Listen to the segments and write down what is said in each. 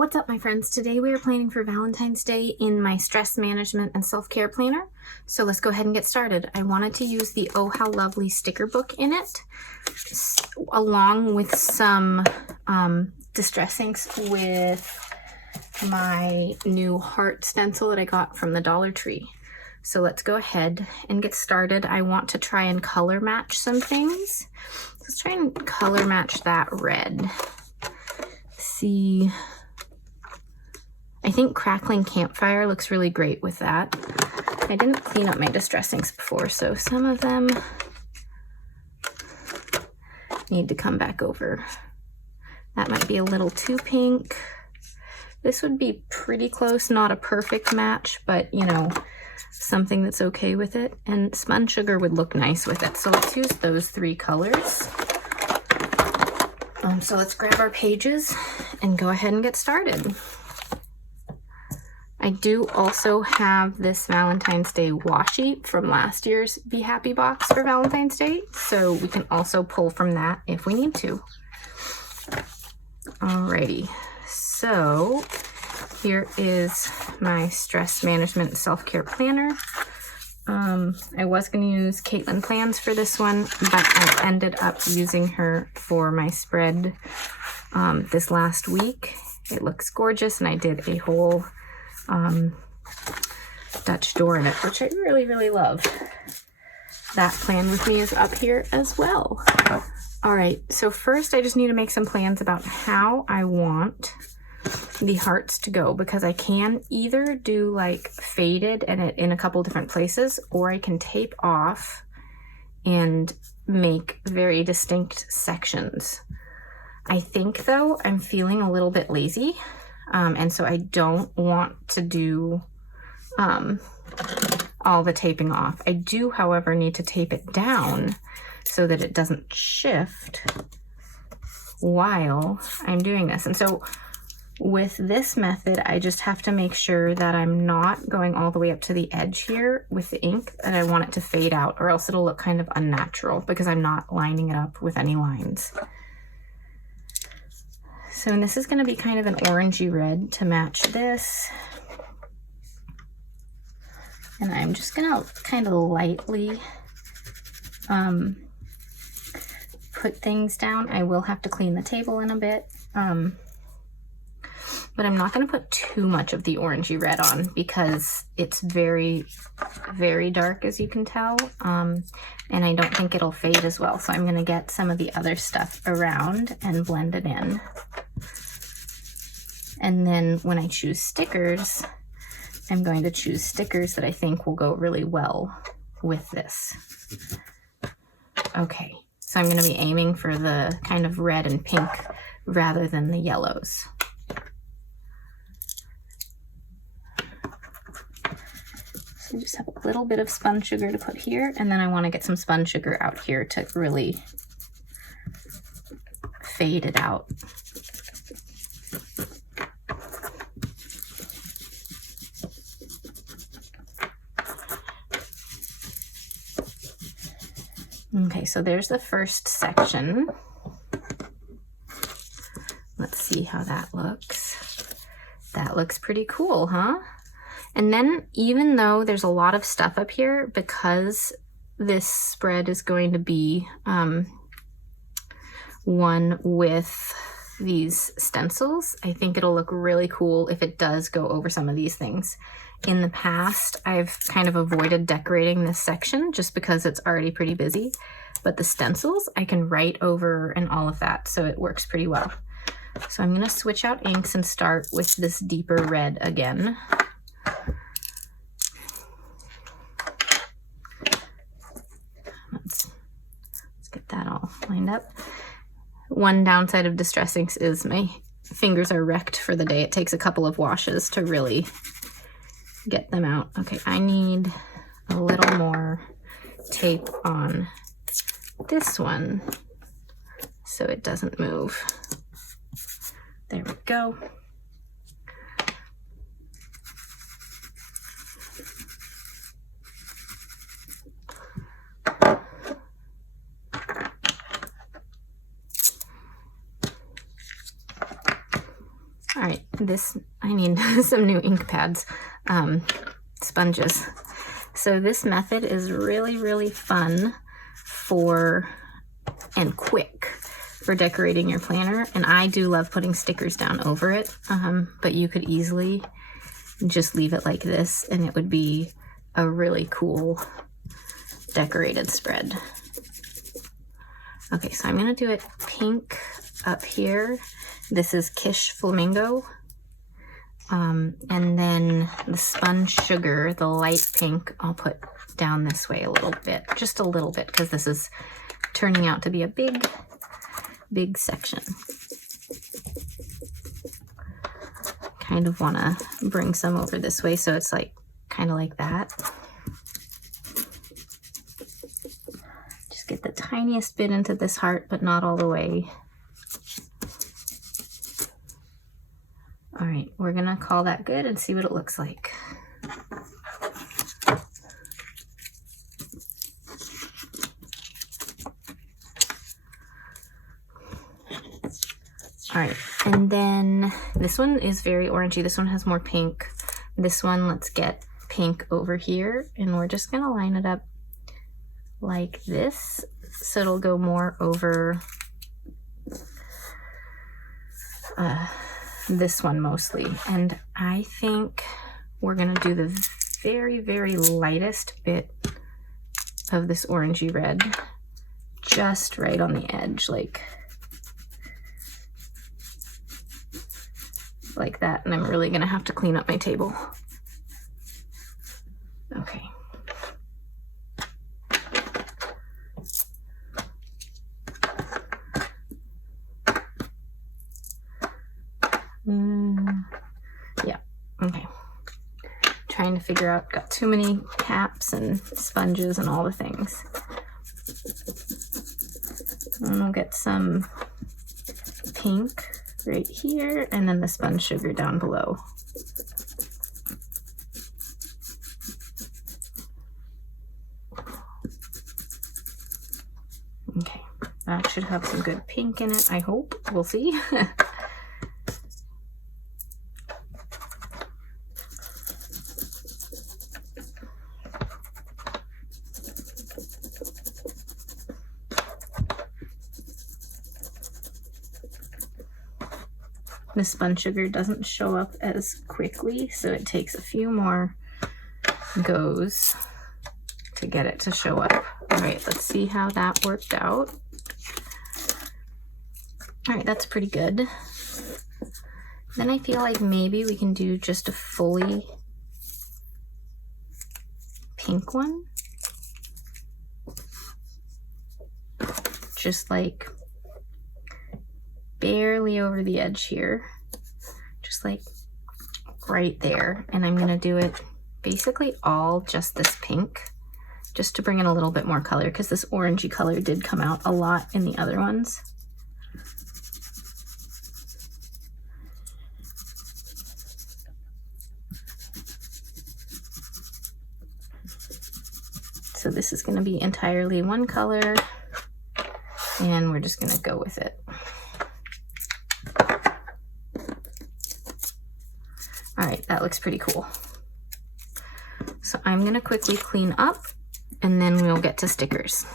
What's up, my friends? Today we are planning for Valentine's Day in my stress management and self-care planner. So let's go ahead and get started. I wanted to use the Oh How Lovely sticker book in it, along with some distress inks with my new heart stencil that I got from the Dollar Tree. So let's go ahead and get started. I want to try and color match some things. Let's try and color match that red. See, I think Crackling Campfire looks really great with that. I didn't clean up my distress inks before, so some of them need to come back over. That might be a little too pink. This would be pretty close, not a perfect match, but you know, something that's okay with it. And Spun Sugar would look nice with it. So let's use those three colors. So let's grab our pages and go ahead and get started. I do also have this Valentine's Day washi from last year's Be Happy box for Valentine's Day, so we can also pull from that if we need to. Alrighty, so here is my stress management self-care planner. I was going to use Caitlin Plans for this one, but I ended up using her for my spread this last week. It looks gorgeous, and I did a whole Dutch door in it, which I really, really love. That plan with me is up here as well. All right, so first I just need to make some plans about how I want the hearts to go, because I can either do like faded and it in a couple different places, or I can tape off and make very distinct sections. I think though I'm feeling a little bit lazy, and so I don't want to do all the taping off. I do, however, need to tape it down so that it doesn't shift while I'm doing this. And so with this method, I just have to make sure that I'm not going all the way up to the edge here with the ink, and I want it to fade out, or else it'll look kind of unnatural because I'm not lining it up with any lines. So and this is going to be kind of an orangey red to match this. And I'm just going to kind of lightly put things down. I will have to clean the table in a bit. But I'm not going to put too much of the orangey red on because it's very, very dark, as you can tell. And I don't think it'll fade as well. So I'm going to get some of the other stuff around and blend it in. And then when I choose stickers, I'm going to choose stickers that I think will go really well with this. Okay, so I'm going to be aiming for the kind of red and pink rather than the yellows. So I just have a little bit of Spun Sugar to put here, and then I want to get some Spun Sugar out here to really fade it out. Okay, so there's the first section. Let's see how that looks. That looks pretty cool, huh? And then even though there's a lot of stuff up here, because this spread is going to be one with these stencils, I think it'll look really cool if it does go over some of these things. In the past, I've kind of avoided decorating this section just because it's already pretty busy, but the stencils I can write over and all of that, so it works pretty well. So I'm going to switch out inks and start with this deeper red again. Let's get that all lined up. One downside of distress inks is my fingers are wrecked for the day. It takes a couple of washes to really get them out. Okay, I need a little more tape on this one so it doesn't move. There we go. All right, this, I need some new ink pads, sponges. So this method is really, really fun and quick for decorating your planner. And I do love putting stickers down over it, but you could easily just leave it like this and it would be a really cool decorated spread. Okay, so I'm gonna do it pink up here. This is Kish Flamingo. And then the sponge sugar, the light pink, I'll put down this way a little bit, just a little bit, because this is turning out to be a big, big section. Kind of want to bring some over this way so it's like kind of like that. Just get the tiniest bit into this heart, but not all the way. All right, we're gonna call that good and see what it looks like. All right, and then this one is very orangey. This one has more pink. This one, let's get pink over here, and we're just gonna line it up like this, so it'll go more over this one mostly. And I think we're gonna do the very, very lightest bit of this orangey red just right on the edge, like that. And I'm really gonna have to clean up my table. Okay. Yeah, okay. Trying to figure out, got too many caps and sponges and all the things. And we'll get some pink right here, and then the sponge sugar down below. Okay, that should have some good pink in it, I hope. We'll see. The sponge sugar doesn't show up as quickly, so it takes a few more goes to get it to show up. All right, let's see how that worked out. All right, that's pretty good. Then I feel like maybe we can do just a fully pink one. Just like barely over the edge here, just like right there. And I'm gonna do it basically all just this pink, just to bring in a little bit more color, because this orangey color did come out a lot in the other ones. So this is gonna be entirely one color, and we're just gonna go with it. All right, that looks pretty cool. So I'm gonna quickly clean up and then we'll get to stickers.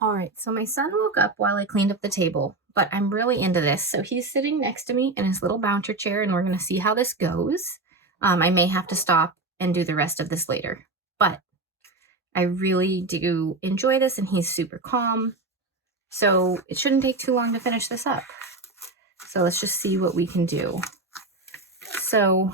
All right, so my son woke up while I cleaned up the table, but I'm really into this. So he's sitting next to me in his little bouncer chair, and we're gonna see how this goes. I may have to stop and do the rest of this later, but I really do enjoy this, and he's super calm. So it shouldn't take too long to finish this up. So let's just see what we can do. So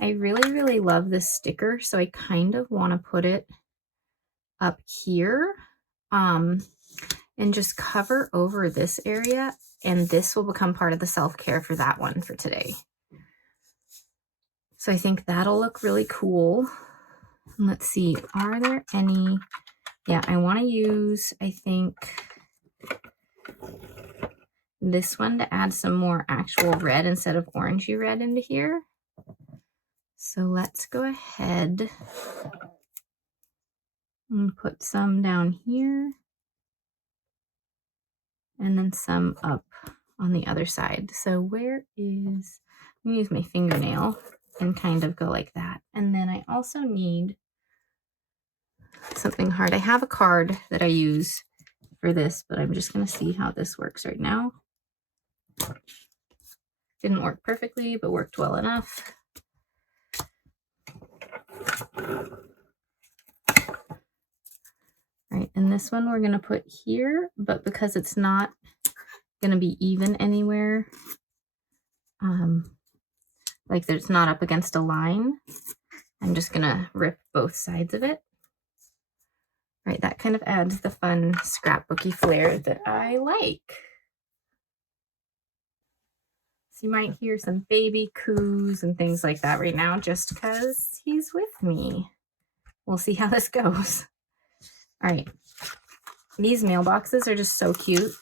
I really, really love this sticker. So I kind of want to put it up here and just cover over this area. And this will become part of the self-care for that one for today. So I think that'll look really cool. Let's see, are there any? Yeah, I want to use, I think, this one to add some more actual red instead of orangey red into here. So let's go ahead and put some down here and then some up on the other side. So where is, I'm gonna use my fingernail and kind of go like that. And then I also need something hard. I have a card that I use for this, but I'm just gonna see how this works right now. Didn't work perfectly, but worked well enough. All right, and this one we're gonna put here, but because it's not gonna be even anywhere, like there's not up against a line, I'm just gonna rip both sides of it. All right, that kind of adds the fun scrapbooky flair that I like. So you might hear some baby coos and things like that right now just because he's with me. We'll see how this goes. All right, these mailboxes are just so cute,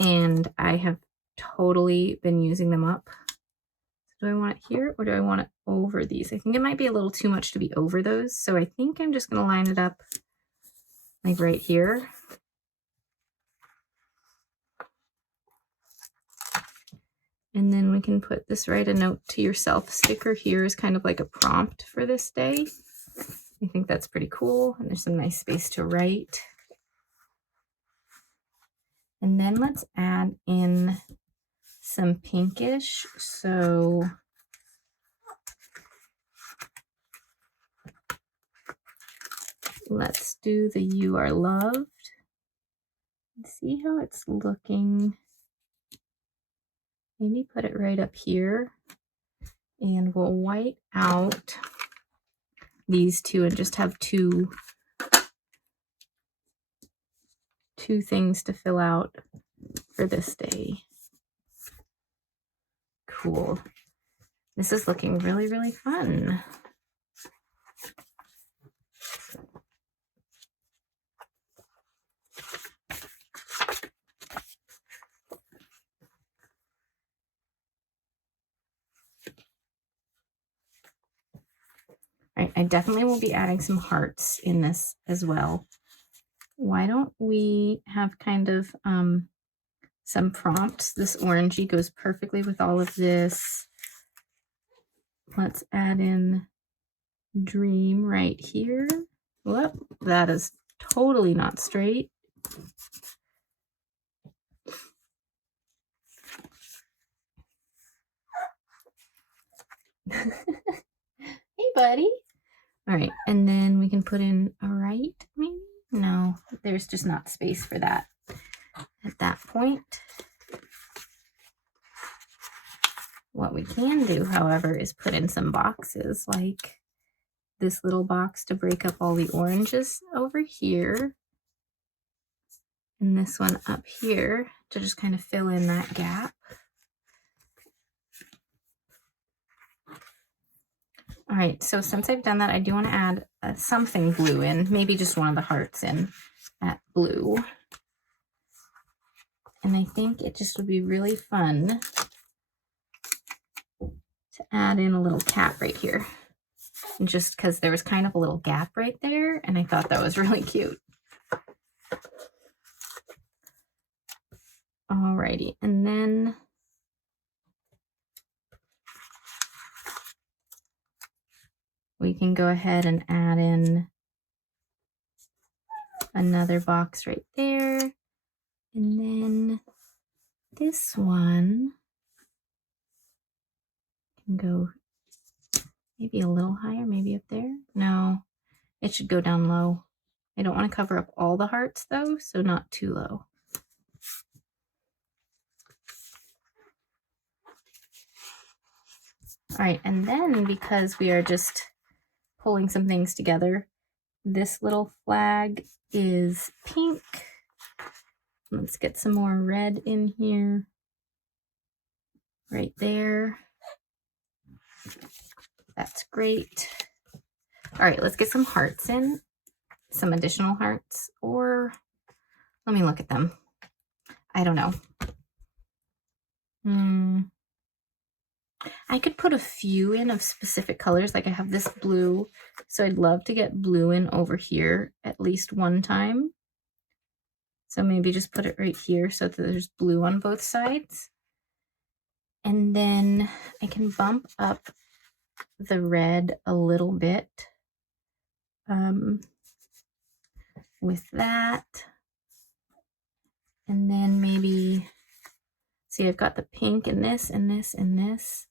and I have totally been using them up. Do I want it here or do I want it over these? I think it might be a little too much to be over those, so I think I'm just gonna line it up like right here. And then we can put this write a note to yourself sticker here is kind of like a prompt for this day. I think that's pretty cool. And there's some nice space to write. And then let's add in some pinkish. So let's do the You Are Loved. See how it's looking. Maybe put it right up here, and we'll white out these two and just have two things to fill out for this day. Cool. This is looking really, really fun. Right, I definitely will be adding some hearts in this as well. Why don't we have kind of some prompts? This orangey goes perfectly with all of this. Let's add in dream right here. Whoop, that is totally not straight. Hey, buddy. All right, and then we can put in a right, maybe? No, there's just not space for that at that point. What we can do, however, is put in some boxes, like this little box to break up all the oranges over here, and this one up here to just kind of fill in that gap. All right, so since I've done that, I do want to add something blue in, maybe just one of the hearts in at blue. And I think it just would be really fun to add in a little cat right here. And just because there was kind of a little gap right there, and I thought that was really cute. Alrighty, and then we can go ahead and add in another box right there. And then this one can go maybe a little higher, maybe up there. No, it should go down low. I don't want to cover up all the hearts though, so not too low. All right, and then because we are just pulling some things together, this little flag is pink. Let's get some more red in here, right there. That's great. All right, let's get some hearts in, some additional hearts, or let me look at them. I don't know. I could put a few in of specific colors, like I have this blue, so I'd love to get blue in over here at least one time. So maybe just put it right here so that there's blue on both sides. And then I can bump up the red a little bit with that. And then maybe, see, I've got the pink in this and this and this.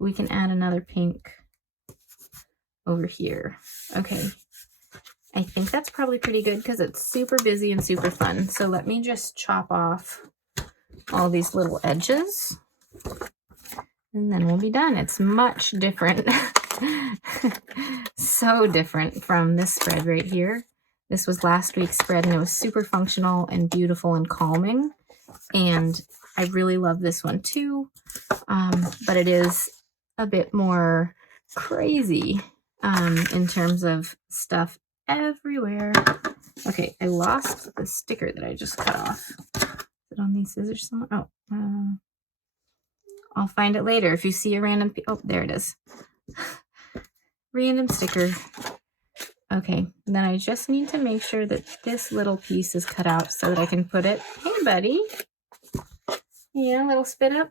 We can add another pink over here. Okay. I think that's probably pretty good because it's super busy and super fun. So let me just chop off all these little edges and then we'll be done. It's much different. So different from this spread right here. This was last week's spread and it was super functional and beautiful and calming. And I really love this one too. But it is a bit more crazy in terms of stuff everywhere. Okay, I lost the sticker that I just cut off. Is it on these scissors somewhere? Oh, I'll find it later. If you see a random, oh, there it is. Random sticker. Okay, then I just need to make sure that this little piece is cut out so that I can put it. Hey, buddy. Yeah, a little spit up.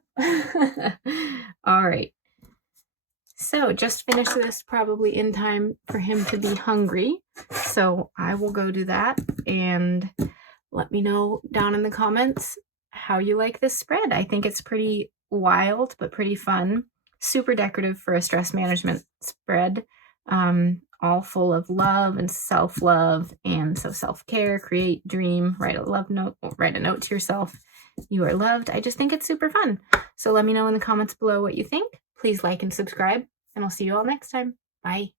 All right. So just finished this probably in time for him to be hungry. So I will go do that and let me know down in the comments how you like this spread. I think it's pretty wild, but pretty fun. Super decorative for a stress management spread. All full of love and self-love. And so self-care, create, dream, write a love note, write a note to yourself. You are loved. I just think it's super fun. So let me know in the comments below what you think. Please like and subscribe, and I'll see you all next time. Bye.